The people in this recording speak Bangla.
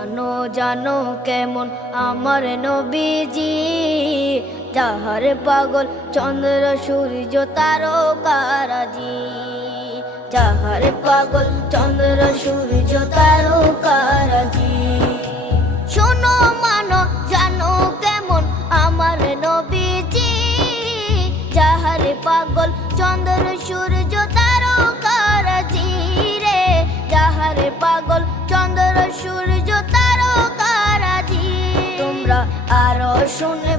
জানো জানো কেমন আমার নবীজি, যাহার পাগল চন্দ্র সূর্য তারকারাজি, যাহার পাগল চন্দ্র সূর্য তারকারাজি। শোনো মানো জানো কেমন আমার নবীজি, যাহার পাগল চন্দ্র সূর্য তারকারাজি রে, যাহার পাগল চন্দ্র সূর্য তারকারাজি। তোমরা আরো শুনে